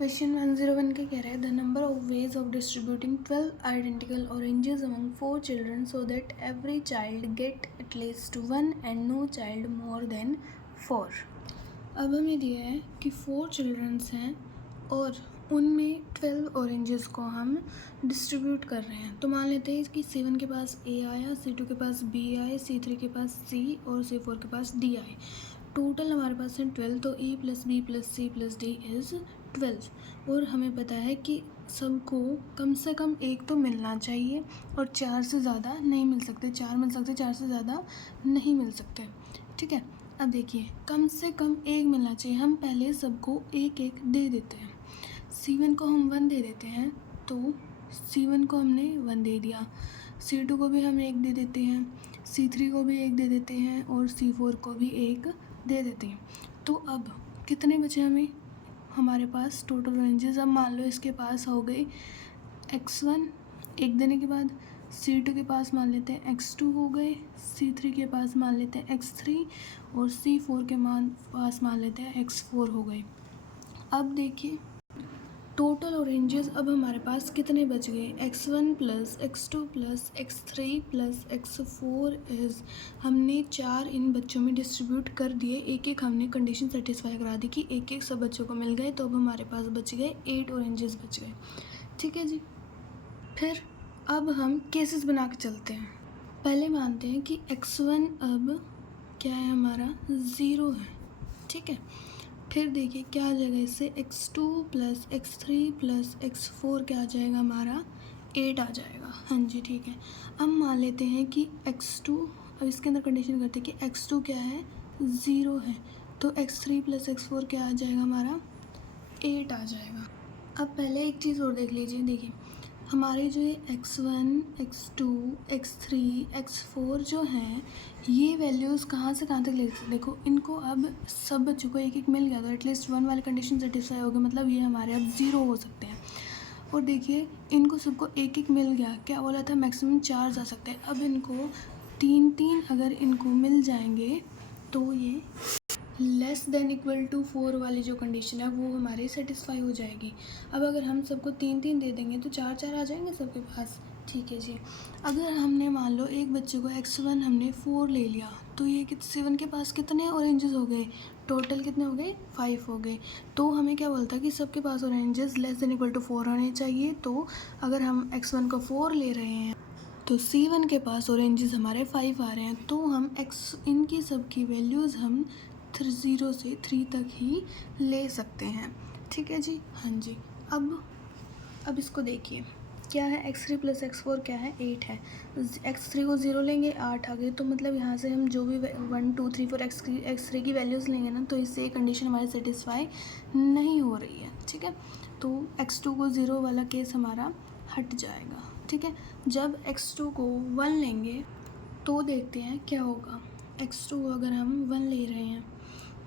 Question 101 के कह रहा है the number of ways of distributing 12 identical oranges among 4 children so that every child get at least 1 and no child more than 4। अब हमें दिया है कि 4 चिल्ड्रंस हैं और उनमें 12 ऑरेंजेस को हम डिस्ट्रीब्यूट कर रहे हैं। तो मान लेते हैं कि C1 के पास A आया, C2 के पास B आए, C3 के पास C और C4 के पास D आए। टोटल हमारे पास है 12, तो A plus B plus C plus D is 12। और हमें पता है कि सबको कम से कम एक तो मिलना चाहिए और 4 से ज़्यादा नहीं मिल सकते। 4 मिल सकते, 4 से ज़्यादा नहीं मिल सकते। ठीक है, अब देखिए कम से कम एक मिलना चाहिए। हम पहले सबको एक एक दे देते हैं। C1 को हम 1 दे देते हैं, तो C1 को हमने 1 दे दिया। C2 को भी हम 1 दे देते हैं, C3 को भी 1 दे देते हैं और C4 को भी 1 दे देते हैं। तो अब कितने बचे हमें हमारे पास टोटल ऑरेंजेस? अब मान लो इसके पास हो गई x1 1 देने के बाद, C2 के पास मान लेते हैं x2 हो गए, C3 के पास मान लेते हैं x3 और C4 के पास मान लेते हैं x4 हो गए। अब देखिए टोटल ऑरेंजेस अब हमारे पास कितने बच गए? x1 plus x2 plus x3 plus x4 is, हमने 4 इन बच्चों में डिस्ट्रीब्यूट कर दिए। एक एक हमने कंडीशन सेटिस्फाई करा दी कि एक एक सब बच्चों को मिल गए, तो अब हमारे पास बच गए 8 ऑरेंजेस बच गए। ठीक है जी। फिर अब हम केसेस बना के चलते हैं। पहले मानते हैं कि x1 अब क्या है हमारा 0 है। ठीक है, फिर देखिए क्या आ जाएगा इससे, x2 plus x3 plus x4 क्या आ जाएगा हमारा 8 आ जाएगा। हाँ जी ठीक है। अब मान लेते हैं कि x2, अब इसके अंदर कंडीशन करते हैं कि x2 क्या है 0 है, तो x3 प्लस x4 क्या आ जाएगा हमारा 8 आ जाएगा। अब पहले एक चीज़ और देख लीजिए, देखिए हमारे जो ये x1, x2, x3, x4 जो हैं, ये वैल्यूज़ कहाँ से कहाँ तक ले सकते? देखो इनको अब सब बच्चों को एक एक मिल गया, तो एटलीस्ट 1 वाली कंडीशन सेटिस्फाई हो गई, मतलब ये हमारे अब 0 हो सकते हैं। और देखिए इनको सबको एक एक मिल गया, क्या बोला था मैक्सिमम 4 जा सकते हैं। अब इनको 3 अगर इनको मिल जाएंगे तो ये लेस देन इक्वल टू 4 वाली जो कंडीशन है वो हमारी सेटिस्फाई हो जाएगी। अब अगर हम सबको 3 दे देंगे तो 4 आ जाएंगे सबके पास। ठीक है जी। अगर हमने मान लो एक बच्चे को x1 हमने 4 ले लिया, तो ये C1 के पास कितने ऑरेंजेस हो गए? टोटल कितने हो गए? 5 हो गए। तो हमें क्या बोलता है कि सबके पास oranges less than equal to 4 होने चाहिए। तो अगर हम x1 को 4 ले रहे हैं तो C1 के पास ऑरेंजेस हमारे 5 आ रहे हैं, तो हम इनकी सब की वैल्यूज़ हम 0 से 3 तक ही ले सकते हैं। ठीक है जी। हाँ जी। अब इसको देखिए क्या है, x3 प्लस x4 क्या है 8 है, x3 को 0 लेंगे 8 आ गए, तो मतलब यहाँ से हम जो भी 1 2 3 4 x3 की वैल्यूज़ लेंगे ना, तो इससे ये कंडीशन हमारी सेटिस्फाई नहीं हो रही है। ठीक है, तो x2 को 0 वाला केस हमारा हट जाएगा। ठीक है, जब x2 को 1 लेंगे तो देखते हैं क्या होगा। x2 को अगर हम 1 ले रहे हैं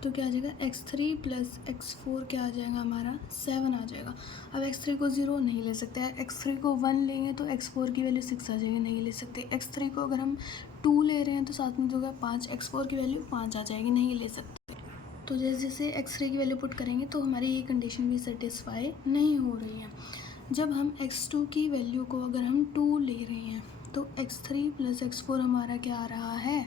तो क्या आ जाएगा, x3 प्लस x4 क्या आ जाएगा हमारा 7 आ जाएगा। अब x3 को 0 नहीं ले सकते हैं, x3 को 1 लेंगे तो x4 की वैल्यू 6 आ जाएगी, नहीं ले सकते। x3 को अगर हम 2 ले रहे हैं तो साथ में जो होगा 5, x4 की वैल्यू 5 आ जाएगी, नहीं ले सकते। तो जैसे जैसे x3 की वैल्यू पुट करेंगे तो हमारी ये कंडीशन भी सेटिस्फाई नहीं हो रही है। जब हम x2 की वैल्यू को अगर हम 2 ले रहे हैं तो x3 प्लस x4 हमारा क्या आ रहा है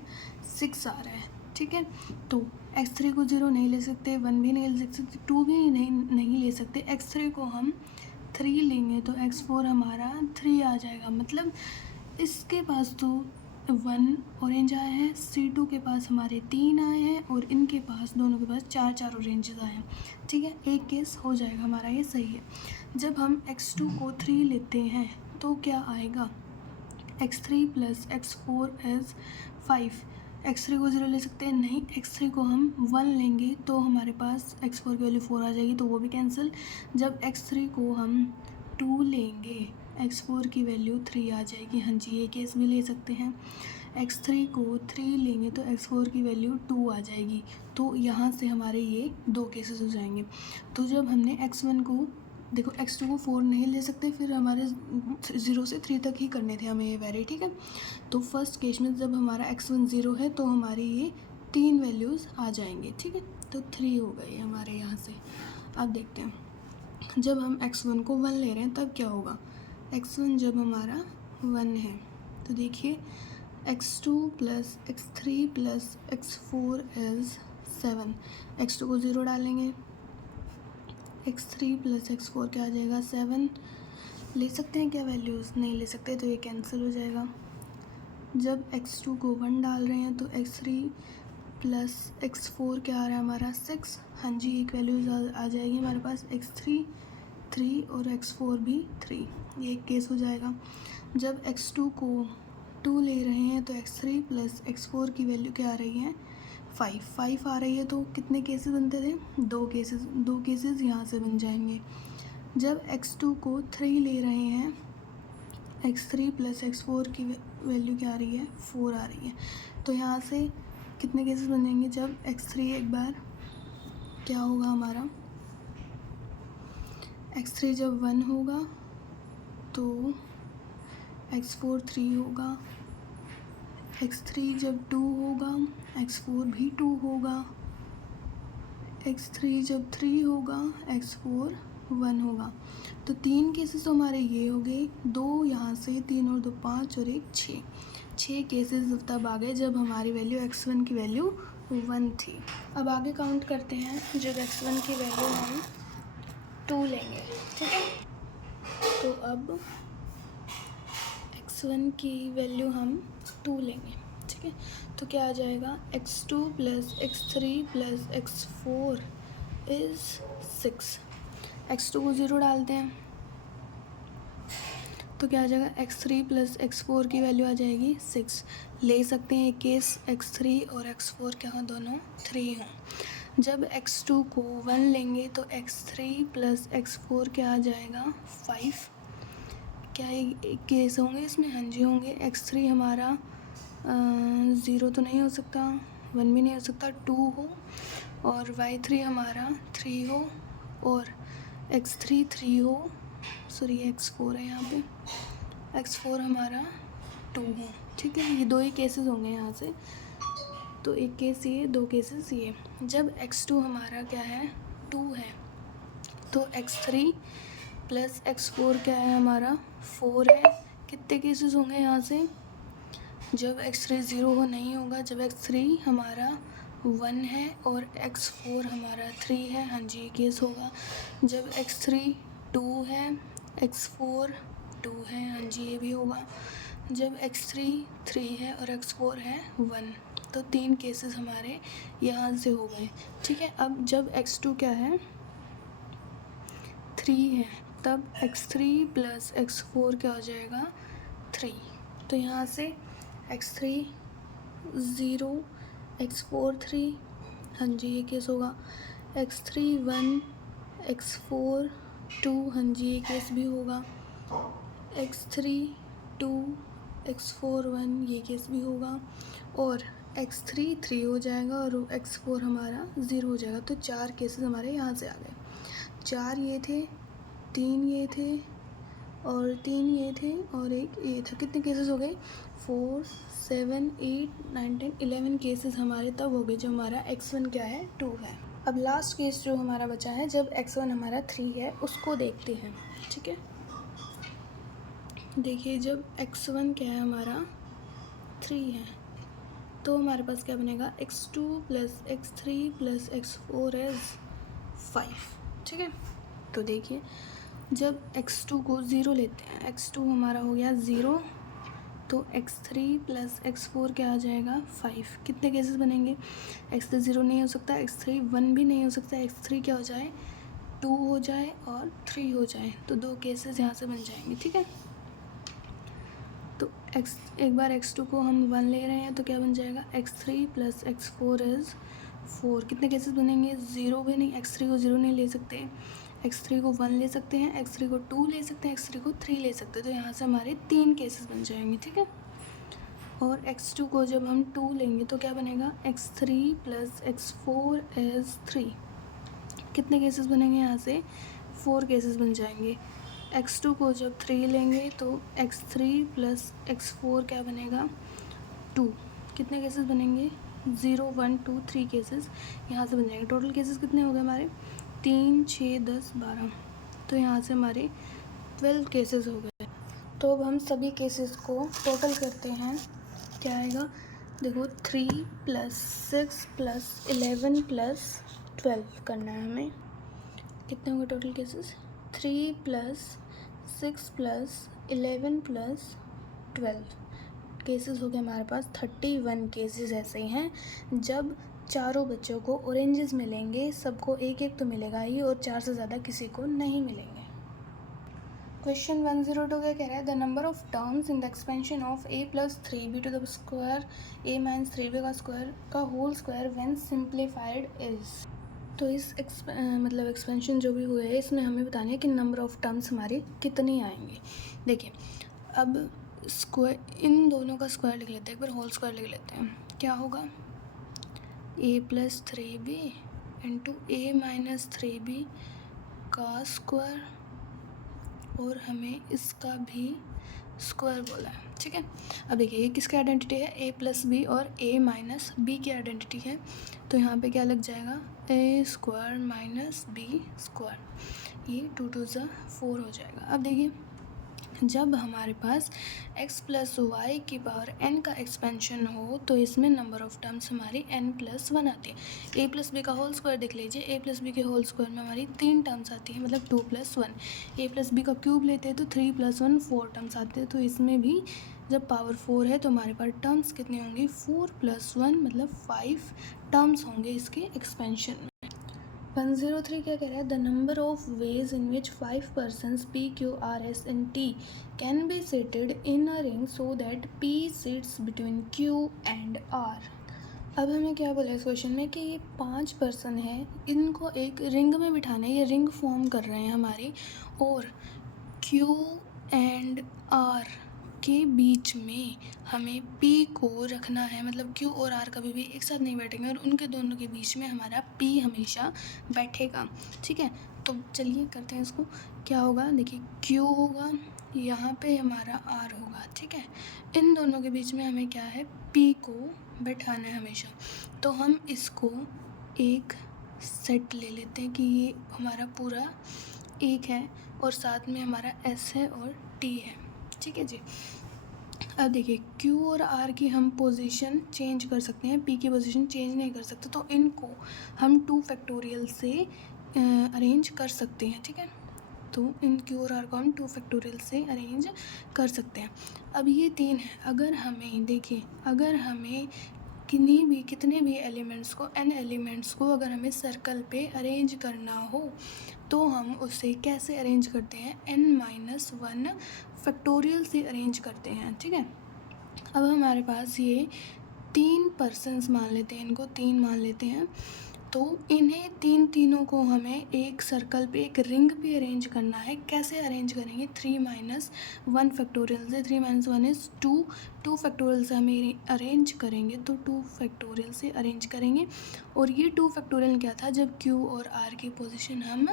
6 आ रहा है। ठीक है, तो x3 को 0 नहीं ले सकते, 1 भी नहीं ले सकते, 2 भी नहीं ले सकते। x3 को हम 3 लेंगे तो x4 हमारा 3 आ जाएगा, मतलब इसके पास तो 1 ऑरेंज आए हैं, C2 के पास हमारे 3 आए हैं और इनके पास दोनों के पास 4 ऑरेंजेस आए हैं। ठीक है, एक केस हो जाएगा हमारा, ये सही है। जब हम x2 को 3 लेते हैं तो क्या आएगा, x3 plus x4 is 5। x3 को 0 ले सकते हैं, नहीं, x3 को हम 1 लेंगे तो हमारे पास x4 की वैल्यू 4 आ जाएगी, तो वो भी कैंसिल। जब x3 को हम 2 लेंगे x4 की वैल्यू 3 आ जाएगी। हाँ जी, ये केस भी ले सकते हैं। x3 को 3 लेंगे तो x4 की वैल्यू 2 आ जाएगी, तो यहाँ से हमारे ये 2 केसेस हो जाएंगे। तो जब हमने x1 को, देखो x2 को 4 नहीं ले सकते, फिर हमारे 0 से 3 तक ही करने थे हमें ये वेरी। ठीक है, तो फर्स्ट केस में जब हमारा x1 0 है तो हमारी ये 3 वैल्यूज़ आ जाएंगे। ठीक है, तो 3 हो गई हमारे यहाँ से। अब देखते हैं जब हम x1 को 1 ले रहे हैं तब क्या होगा, x1 जब हमारा 1 है तो देखिए x2 plus x3 plus x4 is 7, x2 को 0 डालेंगे, x3 प्लस x4 क्या आ जाएगा 7। ले सकते हैं क्या वैल्यूज़, नहीं ले सकते तो ये कैंसिल हो जाएगा। जब x2 को 1 डाल रहे हैं तो x3 प्लस x4 क्या आ रहा है हमारा 6, हाँ जी एक वैल्यूज़ आ जाएगी हमारे पास, x3 3 और x4 भी 3, ये एक केस हो जाएगा। जब x2 को 2 ले रहे हैं तो x3 प्लस x4 की वैल्यू क्या आ रही है 5 आ रही है, तो कितने केसेस बनते थे, दो केसेस यहाँ से बन जाएंगे। जब x2 को 3 ले रहे हैं, x3 प्लस x4 की वैल्यू क्या आ रही है 4 आ रही है, तो यहाँ से कितने केसेस बनेंगे, जब x3 एक बार क्या होगा हमारा, x3 जब 1 होगा तो x4 3 होगा, x3 जब 2 होगा x4 भी 2 होगा, x3 जब 3 होगा x4 1 होगा। तो 3 केसेस तो हमारे ये हो गए, 2 यहाँ से, 3 और 2 5 और 1 6 केसेस तब आ गए जब हमारी वैल्यू x1 की वैल्यू 1 थी। अब आगे काउंट करते हैं, जब x1 की वैल्यू हम 2 लेंगे, ठीक है। तो अब x1 की वैल्यू हम 2 लेंगे, ठीक है, तो क्या आ जाएगा x2 plus x3 plus x4 is 6, x2 को 0 डालते हैं तो क्या आ जाएगा x3 प्लस x4 की वैल्यू आ जाएगी 6। ले सकते हैं एक केस x3 और x4 क्या हो, दोनों 3 हों। जब x2 को 1 लेंगे तो x3 प्लस x4 क्या आ जाएगा 5, क्या एक केस होंगे इसमें, हाँ जी होंगे। x3 हमारा 0 तो नहीं हो सकता, 1 भी नहीं हो सकता, 2 हो, और y3 हमारा 3 हो, और x3 3 हो, सॉरी x4 है यहाँ पे, x4 हमारा 2 हो, ठीक है। ये 2 ही केसेस होंगे यहाँ से, तो एक केस ये, 2 केसेस ये। जब x2 हमारा क्या है 2 है तो x3 प्लस x4 क्या है हमारा 4 है। कितने केसेस होंगे यहाँ से, जब x3 0 हो नहीं होगा, जब x3 हमारा 1 है और x4 हमारा 3 है, हाँ जी ये केस होगा। जब x3 2 है, x4 2 है, हाँ जी ये भी होगा। जब x3 3 है और x4 है 1, तो 3 केसेस हमारे यहाँ से हो गए, ठीक है। अब जब x2 क्या है 3 है, तब x3 प्लस x4 क्या हो जाएगा 3, तो यहाँ से x3 0, x4 3, हाँ जी ये केस होगा। x3 1, x4 2, हाँ जी ये केस भी होगा। x3 2, x4 1, ये केस भी होगा, और x3 3 हो जाएगा और x4 हमारा 0 हो जाएगा। तो 4 केसेस हमारे यहाँ से आ गए, 4 ये थे, 3 ये थे, और 3 ये थे, और एक ये था। कितने केसेस हो गए 4 7 8 9 10 11 केसेस हमारे तब हो गए जब हमारा x1 क्या है 2 है। अब लास्ट केस जो हमारा बचा है जब x1 हमारा 3 है, उसको देखते हैं, ठीक है। देखिए जब x1 क्या है हमारा 3 है, तो हमारे पास क्या बनेगा x2 plus x3 plus x4 is 5, ठीक है। तो देखिए जब x2 को 0 लेते हैं, x2 हमारा हो गया 0, तो x3 प्लस x4 क्या आ जाएगा 5। कितने केसेस बनेंगे, x3 0 नहीं हो सकता, x3 1 भी नहीं हो सकता, x3 क्या हो जाए 2 हो जाए और 3 हो जाए, तो 2 केसेस यहाँ से बन जाएंगे, ठीक है। तो एक बार x2 को हम 1 ले रहे हैं तो क्या बन जाएगा x3 प्लस x4 इज़ 4। कितने केसेस बनेंगे, 0 भी नहीं, x3 को 0 नहीं ले सकते, x3 को 1 ले सकते हैं, x3 को 2 ले सकते हैं, x3 को 3 ले सकते हैं, तो यहाँ से हमारे 3 केसेस बन जाएंगे, ठीक है। और x2 को जब हम 2 लेंगे तो क्या बनेगा x3 प्लस x4 इज़ 3। कितने केसेस बनेंगे यहाँ से 4 केसेस बन जाएंगे। x2 को जब 3 लेंगे तो x3 प्लस x4 क्या बनेगा 2। कितने केसेस बनेंगे 0 1 2 3 केसेस यहाँ से बन जाएंगे। टोटल केसेस कितने हो गए हमारे 3 6 10 12, तो यहाँ से हमारे 12 केसेस हो गए। तो अब हम सभी केसेस को टोटल करते हैं। क्या आएगा, देखो 3 + 6 + 11 + 12 करना है हमें। कितने होंगे टोटल केसेस, 3 + 6 + 11 + 12 केसेस हो गए हमारे पास। 31 केसेस ऐसे ही हैं जब चारों बच्चों को ऑरेंजेस मिलेंगे, सबको एक एक तो मिलेगा ही, और 4 से ज़्यादा किसी को नहीं मिलेंगे। क्वेश्चन 102 क्या कह रहा है, the number of terms in the expansion of a + 3b to the square a - 3b का स्क्वायर का whole square when simplified is. तो इस मतलब एक्सपेंशन जो भी हुए है इसमें हमें बताना है कि नंबर ऑफ टर्म्स हमारी कितनी आएंगी। देखिए अब स्क्वायर, इन दोनों का स्क्वायर लिख लेते हैं, एक बार होल स्क्वायर लिख लेते हैं। क्या होगा, a + 3b into a - 3b का स्क्वायर, और हमें इसका भी स्क्वायर बोला है। ठीक है, अब देखिए ये किसकी आइडेंटिटी है, a + b और a - b की आइडेंटिटी है। तो यहाँ पे क्या लग जाएगा, a² - b², ये 2 × 2 = 4 हो जाएगा। अब देखिए जब हमारे पास x + y n का एक्सपेंशन हो तो इसमें नंबर ऑफ टर्म्स हमारी n+1 आती है। a + b का होल स्क्वायर देख लीजिए, a + b के होल स्क्वायर में हमारी 3 टर्म्स आती है, मतलब 2 + 1। a + b का क्यूब लेते हैं तो 3 + 1 4 टर्म्स आते हैं। तो इसमें भी जब पावर 4 है तो हमारे पास टर्म्स कितनी होंगी, 4 + 1 मतलब 5 टर्म्स होंगे इसके एक्सपेंशन में। 103 क्या कह रहा है, the number of ways in which 5 persons p, q, r, s and t can be seated in a ring so that p sits between q and r। अब हमें क्या बोला इस क्वेश्चन में कि ये 5 पर्सन हैं, इनको एक रिंग में बिठाना है, ये रिंग फॉर्म कर रहे हैं हमारी, और q एंड r के बीच में हमें p को रखना है, मतलब q और r कभी भी एक साथ नहीं बैठेंगे, और उनके दोनों के बीच में हमारा p हमेशा बैठेगा। ठीक है, तो चलिए करते हैं इसको। क्या होगा, देखिए q होगा, यहाँ पे हमारा r होगा। ठीक है, इन दोनों के बीच में हमें क्या है, p को बैठाना है हमेशा। तो हम इसको एक सेट ले लेते हैं कि ये हमारा पूरा एक है, और साथ में हमारा s है और t है। ठीक है जी, अब देखिए Q और R की हम पोजीशन चेंज कर सकते हैं, P की पोजीशन चेंज नहीं कर सकते, तो इनको हम 2 फैक्टोरियल से अरेंज कर सकते हैं। ठीक है, तो इन Q और R को हम 2 फैक्टोरियल से अरेंज कर सकते हैं। अब ये 3 है, अगर हमें देखिए, अगर हमें कितने भी एलिमेंट्स को, n एलिमेंट्स को अगर हमें सर्कल पे अरेंज करना हो तो हम उसे कैसे अरेंज करते हैं, n-1 फैक्टोरियल से अरेंज करते हैं। ठीक है, अब हमारे पास ये 3 पर्सन्स मान लेते हैं, इनको 3 मान लेते हैं, तो इन्हें तीनों को हमें एक सर्कल पे, एक रिंग पे अरेंज करना है। कैसे अरेंज करेंगे, 3 - 1 फैक्टोरियल से, 3 - 1 इज़ 2 फैक्टोरियल से हमें अरेंज करेंगे, तो 2 फैक्टोरियल से अरेंज करेंगे। और ये 2 फैक्टोरियल क्या था, जब Q और R की पोजीशन हम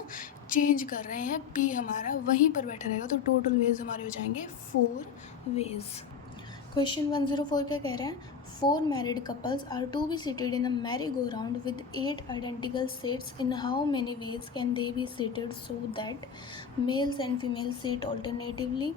चेंज कर रहे हैं, P हमारा वहीं पर बैठा रहेगा, तो टोटल वेज हमारे हो जाएंगे 4 वेज। क्वेश्चन 104 क्या कह रहे हैं, 4 married couples are to be seated in a merry-go-round with 8 identical seats. In how many ways can they be seated so that males and females sit alternatively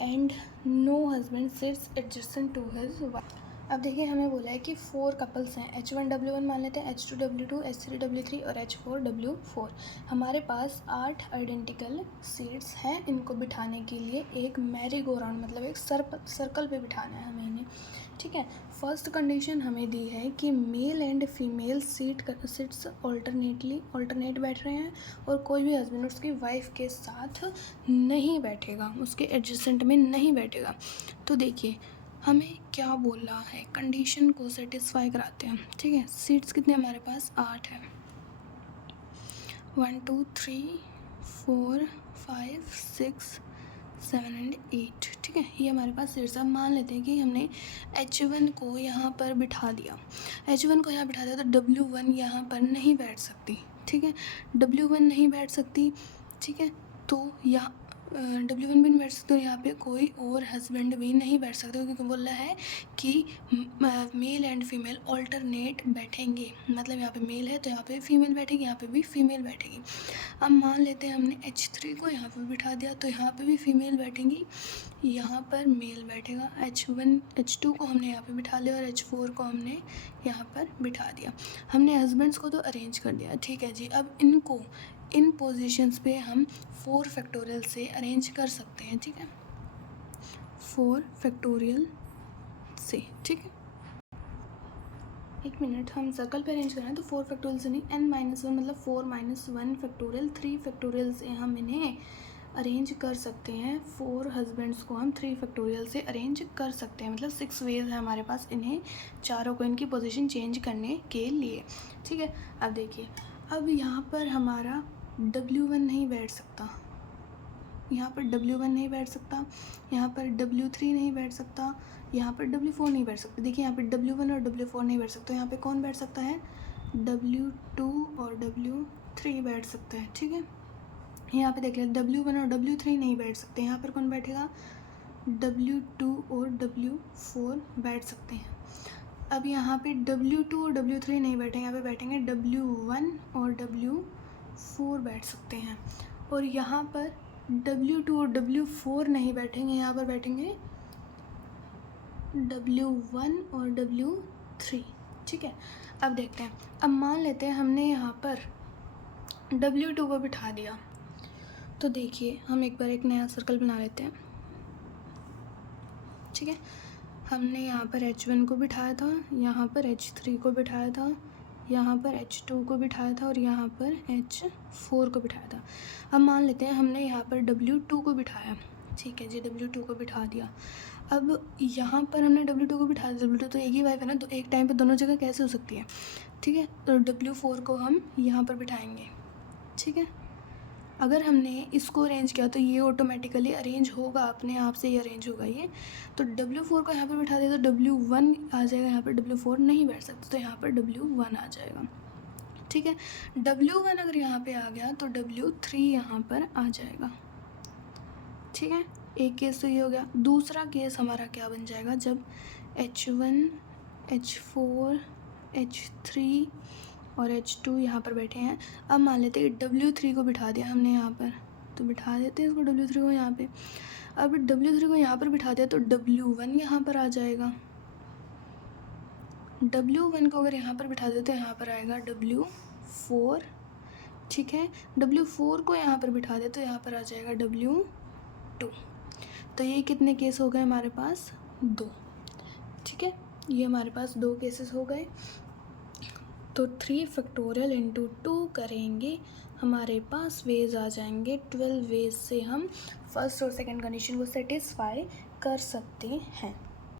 and no husband sits adjacent to his wife? अब देखिए हमें बोला है कि 4 couples हैं, H1W1 मान लेते हैं, H2W2, H3W3 और H4W4। हमारे पास 8 आइडेंटिकल सीट्स हैं, इनको बिठाने के लिए एक मैरी गो राउंड, मतलब एक सर्कल पे बिठाना है हमें इन्हें। ठीक है, फर्स्ट कंडीशन हमें दी है कि male and female seats alternate बैठ रहे हैं, और कोई भी हस्बैंड उसकी वाइफ के साथ नहीं बैठेगा, उसके एडजेसेंट में नहीं बैठेगा। तो देखिए हमें क्या बोलना है, कंडीशन को सेटिस्फाई कराते हैं। ठीक है, सीट्स कितने हमारे पास, 8 है, 1 2 3 4 5 6 7 एंड 8। ठीक है, ये हमारे पास सीट्स। अब मान लेते हैं कि हमने H1 को यहाँ पर बिठा दिया, H1 को यहाँ बिठा दिया, तो W1 यहाँ पर नहीं बैठ सकती। ठीक है, W1 नहीं बैठ सकती। ठीक है, तो यहाँ W1 भी नहीं बैठ सकते और यहाँ पे कोई और हस्बैंड भी नहीं बैठ सकते, क्योंकि बोल रहा है कि मेल एंड फीमेल ऑल्टरनेट बैठेंगे। मतलब यहाँ पे मेल है तो यहाँ पे फीमेल बैठेगी, यहाँ पे भी फीमेल बैठेगी। अब मान लेते हैं हमने H3 को यहाँ पे बिठा दिया, तो यहाँ पे भी फीमेल बैठेंगी, यहाँ पर मेल बैठेगा। H1 H2 को हमने यहाँ पे बिठा लिया और H4 को हमने यहाँ पर बिठा दिया। हमने हस्बैंड्स को तो अरेंज कर दिया, ठीक है जी। अब इनको इन पोजीशंस पे हम 4 फैक्टोरियल से अरेंज कर सकते हैं, ठीक है, 4 फैक्टोरियल से, ठीक है। एक मिनट, हम सर्कल पे अरेंज कर रहे हैं तो 4 फैक्टोरियल से नहीं, n-1 मतलब 4 - 1 फैक्टोरियल, 3 फैक्टोरियल से हम इन्हें अरेंज कर सकते हैं। 4 हस्बैंड्स को हम 3 फैक्टोरियल से अरेंज कर सकते हैं, मतलब 6 वेज है हमारे पास इन्हें चारों को इनकी पोजीशन चेंज करने के लिए, ठीक है। अब देखिए, अब यहाँ पर हमारा W1 नहीं बैठ सकता, यहाँ पर W1 नहीं बैठ सकता, यहाँ पर W3 नहीं बैठ सकता, यहाँ पर W4 नहीं बैठ सकता। देखिए यहाँ पे W1 और W4 नहीं बैठ सकते, यहाँ पे कौन बैठ सकता है, W2 और W3 बैठ सकते हैं, ठीक है। यहाँ पे देख लें, W1 और W3 नहीं बैठ सकते, यहाँ पर कौन बैठेगा, W2 और W4 बैठ सकते हैं। अब यहाँ पे W2 और W3 नहीं बैठेंगे, यहाँ पे बैठेंगे W1 और W4 बैठ सकते हैं। और यहाँ पर W2 और W4 नहीं बैठेंगे, यहाँ पर बैठेंगे W1 और W3, ठीक है। अब देखते हैं, अब मान लेते हैं हमने यहाँ पर W2 को बिठा दिया, तो देखिए हम एक बार एक नया सर्कल बना लेते हैं, ठीक है। हमने यहाँ पर H1 को बिठाया था, यहाँ पर H3 को बिठाया था, यहाँ पर H2 को बिठाया था और यहाँ पर H4 को बिठाया था। अब मान लेते हैं हमने यहाँ पर W2 को बिठाया, ठीक है जी, W2 को बिठा दिया। अब यहाँ पर हमने W2 को बिठा दिया, W2 तो एक ही वाइफ है ना, तो एक टाइम पे दोनों जगह कैसे हो सकती है, ठीक है। तो W4 को हम यहाँ पर बिठाएंगे, ठीक है। अगर हमने इसको अरेंज किया तो ये ऑटोमेटिकली अरेंज होगा, अपने आप से ही अरेंज होगा ये। तो W4 को यहाँ पर बिठा दिया तो W1 आ जाएगा, यहाँ पर W4 नहीं बैठ सकता तो यहाँ पर W1 आ जाएगा, ठीक है। W1 अगर यहाँ पे आ गया तो W3 यहाँ पर आ जाएगा, ठीक है। एक केस तो ये हो गया। दूसरा केस हमारा क्या बन जाएगा, जब H1 H4 H3 और H2 यहाँ पर बैठे हैं। अब मान लेते हैं W3 को बिठा दिया हमने यहाँ पर, तो बिठा देते हैं इसको W3 को यहाँ पे। अब W3 को यहाँ पर बिठा दिया तो W1 यहाँ पर आ जाएगा। W1 को अगर यहाँ पर बिठा देते तो यहाँ पर आएगा W4, ठीक है। W4 को यहाँ पर बिठा दे तो यहाँ पर आ जाएगा W2। तो ये कितने केस हो गए हमारे पास, 2, ठीक है। ये हमारे पास 2 केसेस हो गए। तो 3 फैक्टोरियल इंटू 2 करेंगे, हमारे पास वेज आ जाएंगे 12 वेज से हम फर्स्ट और सेकंड कंडीशन को सेटिस्फाई कर सकते हैं।